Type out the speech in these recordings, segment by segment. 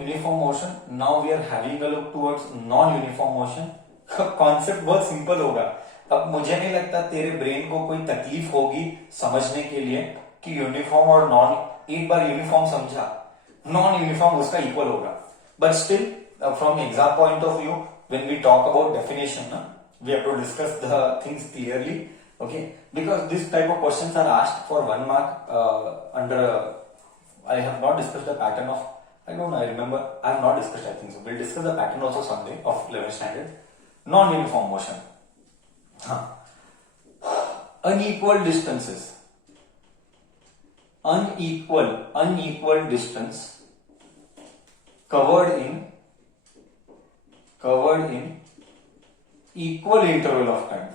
Uniform motion, now we are having a look towards non uniform motion. Concept बहुत simple होगा। अब मुझे नहीं लगता तेरे ब्रेन को कोई तकलीफ होगी समझने के लिए कि यूनिफॉर्म और नॉन, एक बार यूनिफॉर्म समझा, नॉन यूनिफॉर्म उसका इक्वल होगा। But still from exam point of view when we talk about definition ना, we have to discuss the things clearly, okay, because this type of questions are asked for 1 mark under I have not discussed the pattern of, I don't know, I remember I have not discussed, I think so we'll discuss the pattern also someday of 11th standard. Non-uniform motion, unequal distances, unequal distance covered in equal interval of time,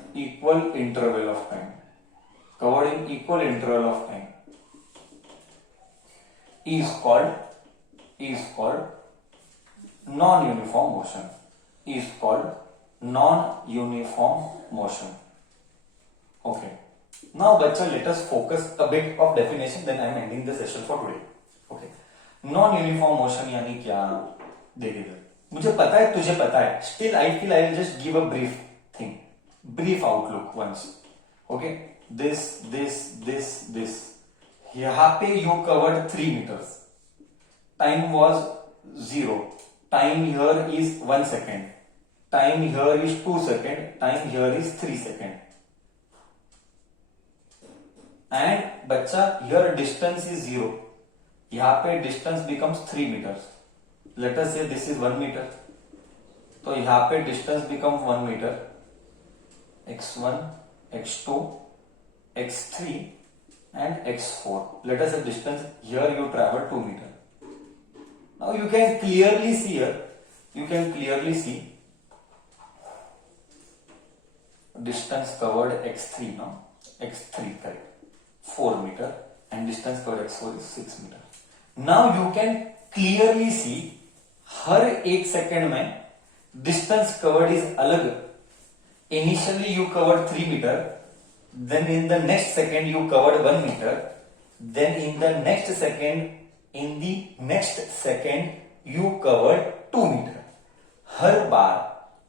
covered in equal interval of time is called non-uniform motion, okay. Now bachcha, let us focus a bit of definition, then I am ending the session for today, okay. Non-uniform motion यानी क्या, देख इधर, मुझे पता है तुझे पता है, still I feel I will just give a brief outlook once, okay. This यहां पे you covered 3 meters, time was 0, time here is 1 second, time here is 2 second, time here is 3 second, and बच्चा here distance is 0, यहां पे distance becomes 3 meters. Let us say this is 1 meter, तो यहां पे distance become 1 meter, x1, x2, x3 and x4. Let us say distance here you travel 2 meter. Now you can clearly see here, distance covered x3, no, x3 correct, 4 meter, and distance covered x4 is 6 meter. Now you can clearly see हर 1 second में distance covered is अलग। Initially you covered 3 meter, then in the next second you covered 1 meter, then in the next second you covered 2 meter. हर बार,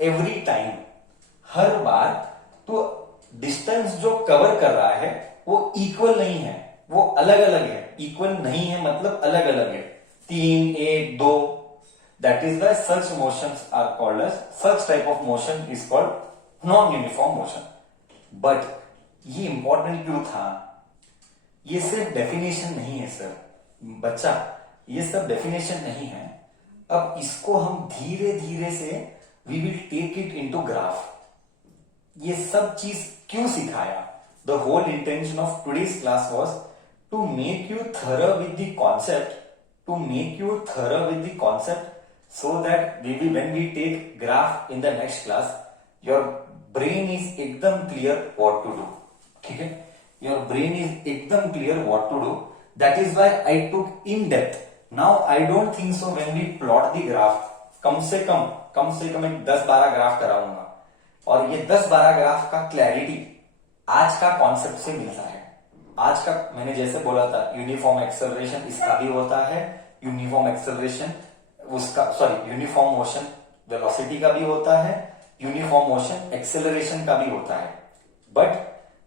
every time, हर बार तो distance जो कवर कर रहा है वो इक्वल नहीं है, वो अलग अलग है। इक्वल नहीं है मतलब अलग अलग है, 3, 1, 2। That is why such motions are called as, such type of motion is called non-uniform motion. But ये important क्यों था? ये सिर्फ डेफिनेशन नहीं है सर बच्चा, ये सब डेफिनेशन नहीं है। अब इसको हम धीरे धीरे से we will take it into graph। ये सब चीज क्यों सिखाया? The whole intention of today's class was to make you thorough with the concept, so that when we take graph in the next class, your brain is एकदम clear what to do, ठीक है? Your brain is एकदम clear what to do. That is why I took in depth. Now I don't think so when we plot the graph, कम से कम एक 10-12 ग्राफ कराऊंगा, और ये 10-12 ग्राफ का क्लैरिटी आज का कॉन्सेप्ट से मिलता है। आज का मैंने जैसे बोला था, यूनिफॉर्म एक्सेलरेशन इसका भी होता है, यूनिफॉर्म एक्सेलरेशन उसका, सॉरी, यूनिफॉर्म मोशन वेलोसिटी का भी होता है, यूनिफॉर्म मोशन एक्सेलरेशन का भी होता है। बट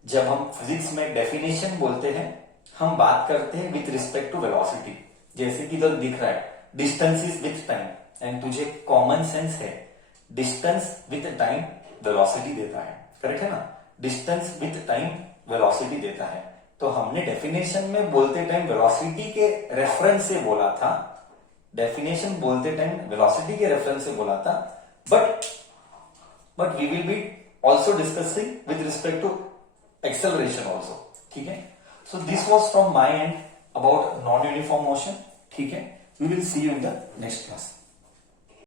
जब हम फिजिक्स में डेफिनेशन बोलते हैं, हम बात करते हैं विथ रिस्पेक्ट टू वेलोसिटी। जैसे कि तो दिख रहा है distance is with time, and तुझे कॉमन सेंस है डिस्टेंस विथ टाइम वेलोसिटी देता है, करेक्ट है ना? डिस्टेंस विथ टाइम वेलोसिटी देता है। तो हमने डेफिनेशन में बोलते टाइम वेलोसिटी के रेफरेंस से बोला था, डेफिनेशन बोलते टाइम वेलोसिटी के रेफरेंस से बोला था, but we will be also discussing with respect to acceleration also, ठीक है? So this was from my end about non uniform motion, ठीक है? We will see you in the next class.